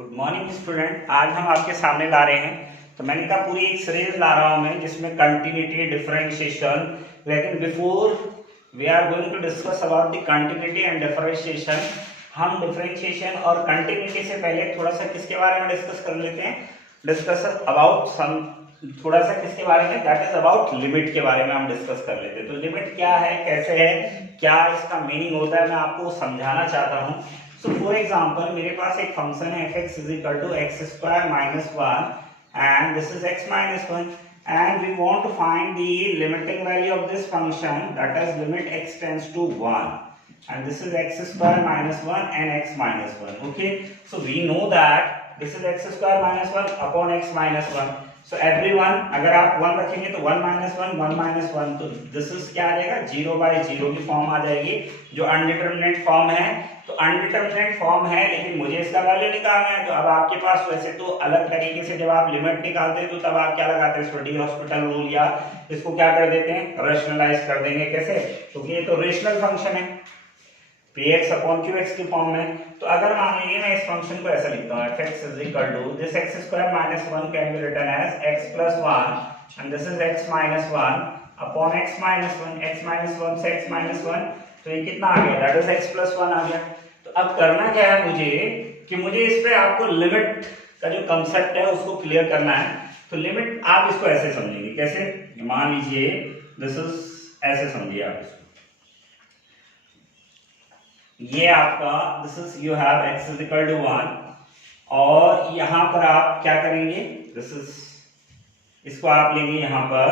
Good morning student. आज हम आपके सामने ला रहे हैं, तो मैंने कहा पूरी एक सीरीज ला रहा हूं मैं जिसमें कंटिन्यूटी, डिफरेंशिएशन। लेकिन before we are going to discuss about the continuity and differentiation, हम डिफरेंशिएशन और कंटिन्यूटी से पहले थोड़ा सा किसके बारे में डिस्कस कर लेते हैं। डिस्कस अबाउट सम, थोड़ा सा किसके बारे में, दैट इज अबाउट लिमिट के बारे में हम डिस्कस कर लेते हैं। तो लिमिट क्या है, कैसे है, क्या इसका मीनिंग होता है, मैं आपको समझाना चाहता हूँ। So for example, मेरे पास एक फंक्शन है f(x) = x² - 1 and this is x - 1 and we want to find the limiting value of this function, that is limit x tends to 1 and this is x² - 1 and x - 1. Okay, so we know that this is x² - 1 upon x - 1. So everyone, अगर आप 1 रखेंगे तो 1 - 1 1 - 1, तो this is क्या आ जाएगा, 0/0 की form आ जाएगी, जो अनडिटरमिनेट फॉर्म है। तो अनडिटरमिनेट फॉर्म है लेकिन मुझे इसका वैल्यू निकालना है। तो अब आपके पास वैसे तो अलग तरीके से जब आप लिमिट निकालते हैं तो तब आप क्या लगाते हैं, इसको डी हॉस्पिटल रूल, या इसको क्या कर देते हैं, रेशनलाइज कर देंगे। कैसे, क्योंकि ये तो रेशनल फंक्शन है, px/qx की फॉर्म में। तो अगर मान लीजिए मैं इस फंक्शन को ऐसा लिखता हूँ, f(x) = this x² - 1 can be written as x + 1 and this is x - 1 upon x - 1, x - 1 से x - 1, तो ये कितना आ गया, दैट इज x + 1 आ गया। तो अब करना क्या है मुझे, कि मुझे इस पे आपको लिमिट का जो कंसेप्ट है उसको क्लियर करना है। तो लिमिट आप इसको ऐसे समझेंगे, कैसे, मान लीजिए दिस इज, ऐसे समझिए आप इसको, ये आपका this is, you have x = 1 और यहां पर आप क्या करेंगे, दिस इज, इसको आप लेंगे यहां पर,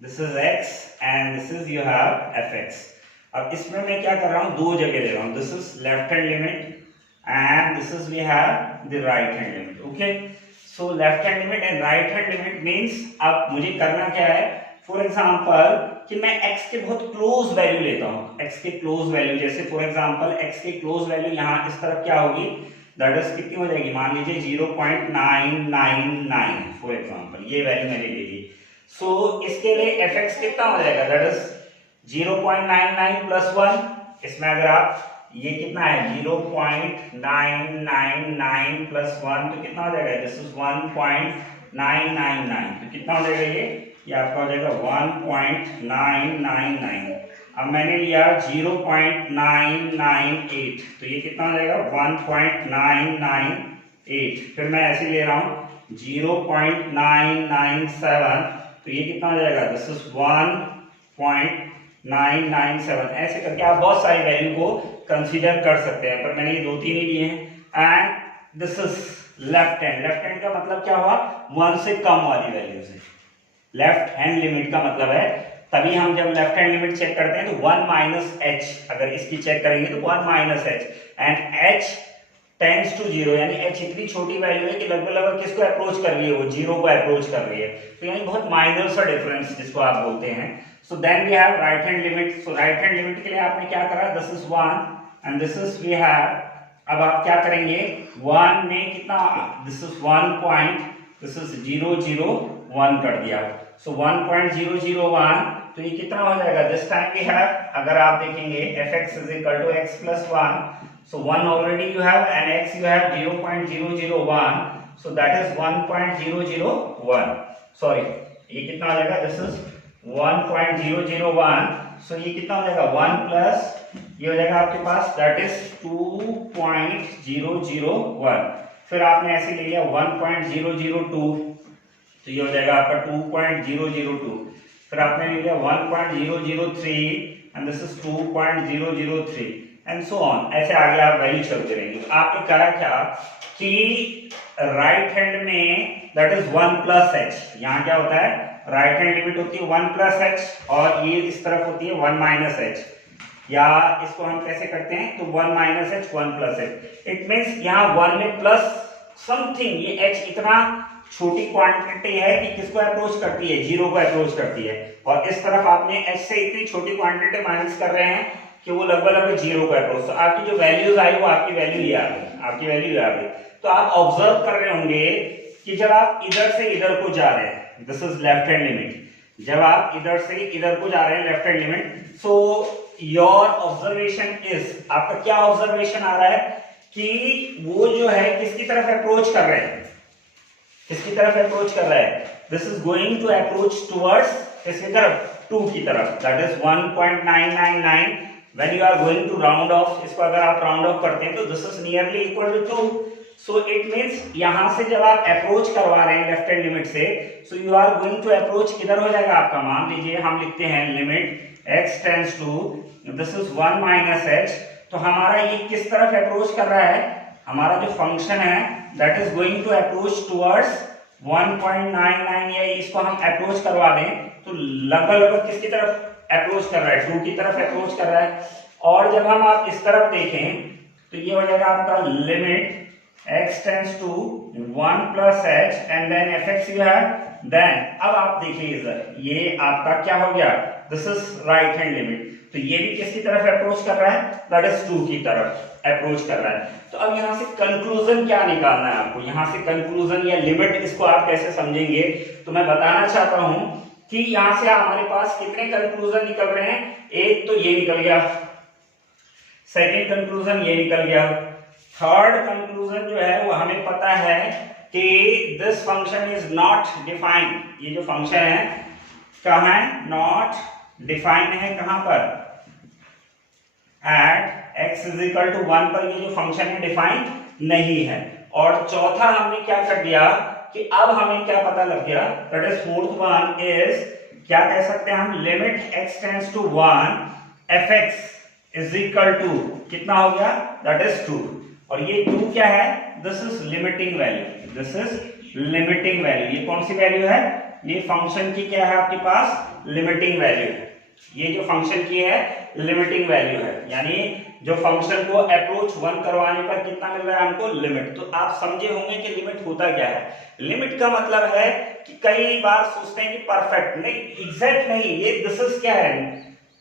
this is x and this is, you have fx। अब इसमें मैं क्या कर रहा हूं, दो जगह ले रहा हूं, this is left hand limit and this is, we have the right hand limit. Okay, so left hand limit and right hand limit means अब मुझे करना क्या है, फॉर एग्जांपल कि मैं x के बहुत क्लोज वैल्यू लेता हूं, x के क्लोज वैल्यू, जैसे फॉर एग्जांपल x की क्लोज वैल्यू यहां इस तरफ क्या होगी, दैट इज कितनी हो जाएगी, मान लीजिए 0.999 फॉर एग्जांपल, ये वैल्यू मैंने ले ली। सो इसके लिए fx कितना हो जाएगा, दैट इज 0.99 + 1, इसमें अगर आप, ये कितना है 0.999 + 1, तो कितना हो जाएगा, दिस इज 1.999, तो कितना हो जाएगा ये आपका हो जाएगा 1.999। अब मैंने लिया 0.998, तो ये कितना हो जाएगा 1.998। फिर मैं ऐसे ले रहा हूं 0.997, तो ये कितना हो जाएगा, दिस इज 1.997। ऐसे करके आप बहुत सारी वैल्यू को कंसीडर कर सकते हैं, पर मैंने ये 2-3 ही लिए हैं। And this is left hand, left hand का मतलब क्या हुआ, 1 से कम वाली वैल्यू से, लेफ्ट हैंड लिमिट का मतलब है, तभी हम जब लेफ्ट हैंड लिमिट चेक करते हैं तो 1 - h, अगर इसकी चेक करेंगे तो 1 - h and h tends to 0, यानी h इतनी छोटी वैल्यू है कि लगभग किसको अप्रोच कर रही है, वो 0 को अप्रोच कर रही है। तो यानी बहुत माइनर सा डिफरेंस जिसको आप बोलते हैं। So then we have right hand limit. So right hand limit के लिए आपने क्या करा, this is 1 and this is, we have, अब आप क्या करेंगे, 1 में कितना, this is 1 point, this is 001 कर दिया। सो 1.001, तो ये कितना हो जाएगा, दिस टाइम वी हैव, अगर आप देखेंगे f(x) = x + 1, so 1 already you have and x you have 0.001, so that is 1.001, sorry, ये कितना हो जाएगा, दिस इज 1.001, so ये कितना हो जाएगा 1 प्लस, ये हो जाएगा आपके पास, दैट इज 2.001। फिर आपने ऐसे ले लिया 1.002, तो ये हो जाएगा आपका 2.002। फिर आपने ले लिया 1.003 and this is 2.003 and so on, ऐसे आगे आप वैल्यू चलते रहेंगे। तो आपने करा क्या कि राइट हैंड में दैट इज 1 + h, यहाँ क्या होता है, राइट हैंड लिमिट होती है 1 + h और ये इस तरफ होती है 1 - h, या इसको हम कैसे करते हैं, तो 1 - h 1 + h, इट मींस यहाँ 1 में प्लस समथिंग, ये h इतना छोटी क्वांटिटी है कि किसको अप्रोच करती है, 0 को अप्रोच करती है, और इस तरफ आपने h से इतनी छोटी क्वांटिटी माइनस कर रहे हैं कि वो लगभग 0 को अप्रोच, तो आपकी जो वैल्यूज आई वो आपकी वैल्यू ये आ गई, आपकी वैल्यू आ गई। तो आप ऑब्जर्व कर रहे होंगे कि जब आप इधर से इधर को जा रहे हैं, this is left hand limit, जब आप इधर से इधर को जा रहे हैं left hand limit, so your observation is, आपका क्या ऑब्जर्वेशन आ रहा है कि वो जो है किसकी तरफ अप्रोच कर रहे हैं, किसकी तरफ अप्रोच कर रहा है, this is going to approach towards किसकी तरफ, 2 की तरफ, that is 1.999 when you are going to round off, इसको अगर आप राउंड ऑफ करते हैं तो this is nearly equal to 2, so it means यहां से जब आप अप्रोच करवा रहे हैं लेफ्ट हैंड लिमिट से, so you are going to approach किधर हो जाएगा आपका, मान लीजिए हम लिखते हैं limit x tends to this is 1 minus h, तो हमारा ये किस तरफ अप्रोच कर रहा है, हमारा जो फंक्शन है that is going to approach towards 1.99, या इसको हम अप्रोच करवा दें तो लगभग किसकी तरफ अप्रोच कर रहा है, 2 की तरफ अप्रोच कर रहा है। और जब हम आप इस तरफ देखें तो ये हो जाएगा आपका limit x tends to 1 plus h and then fx you have, then अब आप देखिए इधर ये आपका क्या हो गया, this is right hand limit, तो ये भी किसकी तरफ अप्रोच कर रहा है, दैट इज 2 की तरफ अप्रोच कर रहा है। तो अब यहाँ से कंक्लूजन क्या निकालना है आपको, यहाँ से कंक्लूजन या लिमिट इसको आप कैसे समझेंगे, तो मैं बताना चाहता हूं कि यहाँ से हमारे पास कितने कंक्लूजन निकल रहे हैं, एक तो ये निकल गया, सेकेंड कंक्लूजन ये निकल गया, थर्ड कंक्लूजन जो है वो हमें पता है कि this function is not defined, ये जो फंक्शन है कहाँ है, नॉट डिफाइंड है कहां पर, at x is equal to 1 पर ये जो फंक्शन है डिफाइन नहीं है। और चौथा हमने क्या कर दिया कि अब हमें क्या पता लग गया, that is fourth one is क्या कह सकते हैं हम, limit x tends to 1 fx is equal to कितना हो गया, दैट इज 2, और ये 2 क्या है, this is limiting value, this is limiting value, ये कौन सी वैल्यू है, ये फंक्शन की क्या है आपके पास, लिमिटिंग वैल्यू है, ये जो फंक्शन की है लिमिटिंग वैल्यू है, यानी जो फंक्शन को अप्रोच 1 करवाने पर कितना मिल रहा है हमको, लिमिट। तो आप समझे होंगे कि लिमिट होता क्या है, लिमिट का मतलब है कि कई बार सोचते हैं कि परफेक्ट नहीं, एग्जैक्ट नहीं, ये दिस इज क्या है,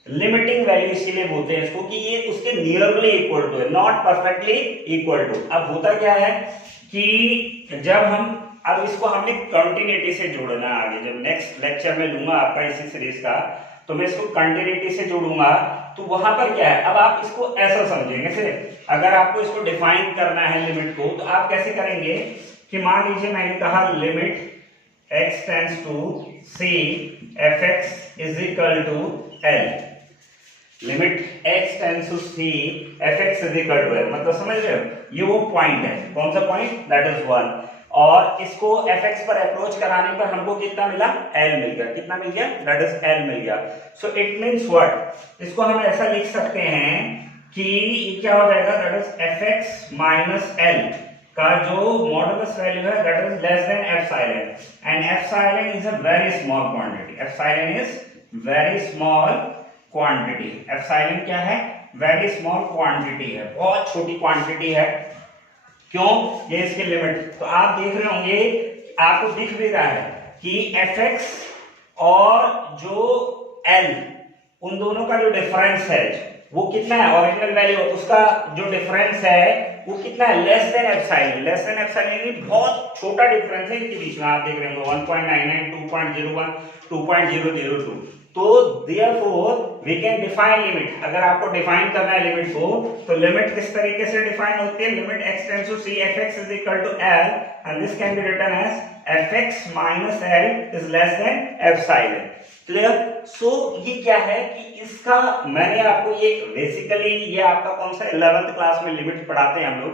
लिमिटिंग वैल्यू इसीलिए बोलते हैं इसको कि ये उसके नियरली इक्वल टू है, नॉट परफेक्टली इक्वल टू। अब होता क्या है कि जब हम अब इसको हमने कंटिन्यूटी से जोड़ना है, आगे जब नेक्स्ट लेक्चर में लूंगा आपका इसी सीरीज का, तो मैं इसको कंटिन्यूटी से जोड़ूंगा, तो वहां पर क्या है, अब आप इसको ऐसा समझेंगे, जैसे अगर आपको इसको डिफाइन करना है लिमिट को, तो आप कैसे करेंगे कि मान लीजिए मैंने कहा limit x tends to c fx is equal to l, limit x tends to c fx is equal to l, मतलब समझ रहे हो, ये वो पॉइंट है, कौन सा पॉइंट, दैट इज 1, और इसको fx पर अप्रोच कराने पर हमको कितना मिला, l मिल गया, कितना मिल गया, दैट इज l मिल गया। सो इट मींस व्हाट, इसको हम ऐसा लिख सकते हैं कि ये क्या हो जाएगा, that is fx minus l का जो मॉडुलस वैल्यू है that is less than epsilon, and epsilon is a very small quantity, epsilon is very small quantity, epsilon क्या है, वेरी स्मॉल क्वांटिटी है, बहुत छोटी क्वांटिटी है, क्यों, ये इसकी लिमिट। तो आप देख रहे होंगे, आपको दिख भी रहा है कि fx और जो l, उन दोनों का जो डिफरेंस है वो कितना है, ओरिजिनल वैल्यू उसका जो डिफरेंस है वो कितना है, less than epsilon, less than epsilon, यानी बहुत छोटा डिफरेंस है इनके बीच में, आप देख रहे होंगे 1.99 2.01 2.002, तो therefore we can define limit, अगर आपको डिफाइन करना है लिमिट को, तो लिमिट किस तरीके से डिफाइन होती है, limit x tends to c fx is equal to l and this can be written as fx minus l is less than epsilon, clear. So ये क्या है कि इसका मैंने आपको ये बेसिकली ये आपका कौन सा 11th क्लास में लिमिट पढ़ाते हैं हम लोग,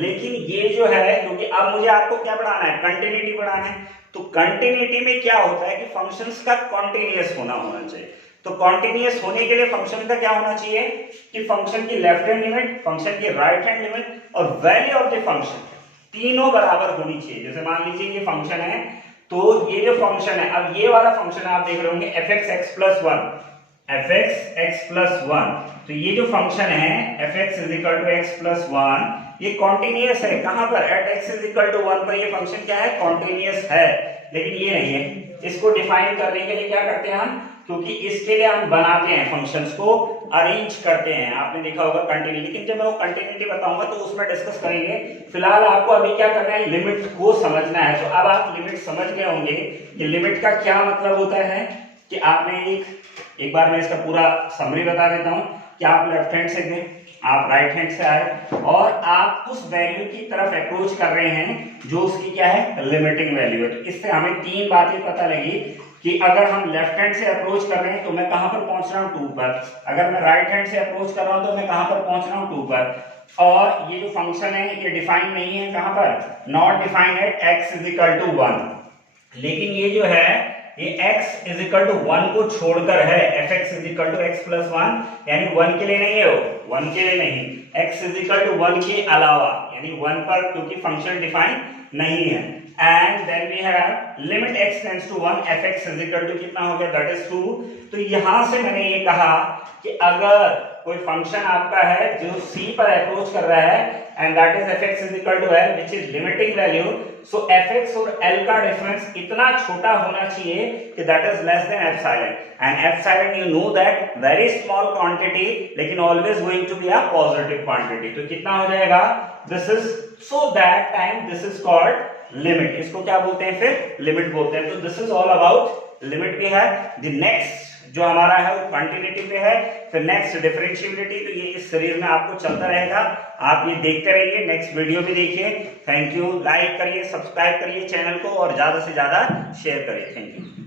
लेकिन ये जो है क्योंकि अब मुझे आपको क्या पढ़ाना है, कंटिन्यूटी पढ़ाना है, तो कंटिन्यूटी में क्या होता है कि फंक्शंस का कॉन्टिन्यूअस होना चाहिए, तो कॉन्टिन्यूअस होने के लिए फंक्शन का क्या होना चाहिए कि फंक्शन की लेफ्ट हैंड लिमिट, फंक्शन की राइट हैंड लिमिट और वैल्यू ऑफ द फंक्शन तीनों बराबर होनी चाहिए। जैसे मान लीजिए ये फंक्शन है, तो ये जो फंक्शन है, अब ये वाला फंक्शन आप देख रहे होंगे fx x plus 1, fx x plus 1, तो ये जो फंक्शन है fx is equal to x plus 1, ये कॉन्टिन्यूअस है, कहां पर, at x is equal to 1 पर ये फंक्शन क्या है, कॉन्टिन्यूअस है, लेकिन ये नहीं है। इसको डिफाइन करने के लिए क्या करते हैं हम, क्योंकि इसके लिए हम बनाते हैं फंक्शंस को, अरेंज करते हैं, आपने देखा होगा कंटिन्यूटी, लेकिन जब मैं वो कंटिन्यूटी बताऊंगा तो उसमें डिस्कस करेंगे। फिलहाल आपको अभी क्या करना है, लिमिट को समझना है। तो अब आप लिमिट समझ गए होंगे कि लिमिट का क्या मतलब होता है, कि आपने एक बार मैं इसका पूरा समरी बता देता हूं कि आप लेफ्ट हैंड से दें, आप राइट हैंड से आए और आप उस वैल्यू की तरफ अप्रोच कर रहे हैं जो उसकी क्या है, लिमिटिंग वैल्यू है। तो इससे हमें तीन बातें पता लगी कि अगर हम लेफ्ट हैंड से अप्रोच कर रहे हैं तो मैं कहां पर पहुंच रहा हूं, 2 पर। अगर मैं राइट हैंड से अप्रोच कर रहा हूं तो मैं कहां पर पहुंच रहा हूं, 2 पर। और ये जो फंक्शन है ये डिफाइन नहीं है, कहां पर, not defined at x is equal to 1। लेकिन ये जो है ये x इज इक्वल टू 1 को छोड़कर है, fx is equal to x plus 1, यानी 1 के लिए नहीं है, वो 1 के लिए नहीं, x इज इक्वल टू 1 के अलावा, यानी 1 पर, क्योंकि फंक्शन डिफाइन नहीं है। And then we have limit x tends to 1, fx is equal to कितना हो गया, दैट इज 2। तो यहां से मैंने ये कहा कि अगर कोई फंक्शन आपका है जो c पर अप्रोच कर रहा है and that is fx is equal to l which is limiting value, so fx और l का डिफरेंस इतना छोटा होना चाहिए कि that is less than epsilon. And epsilon you know that very small quantity, लेकिन always going to be a positive quantity. तो कितना हो जाएगा, this is, so that time this is called limit. इसको क्या बोलते हैं, फिर लिमिट बोलते हैं। तो this is all about limit भी है। द नेक्स्ट जो हमारा है वो कंटिन्यूटी पे है, फिर नेक्स्ट डिफरेंशिएबिलिटी। तो ये इस सीरीज में आपको चलता रहेगा, आप ये देखते रहिए, नेक्स्ट वीडियो भी देखिए। थैंक यू, लाइक करिए, सब्सक्राइब करिए चैनल को और ज्यादा से ज्यादा शेयर करिए। Thank you.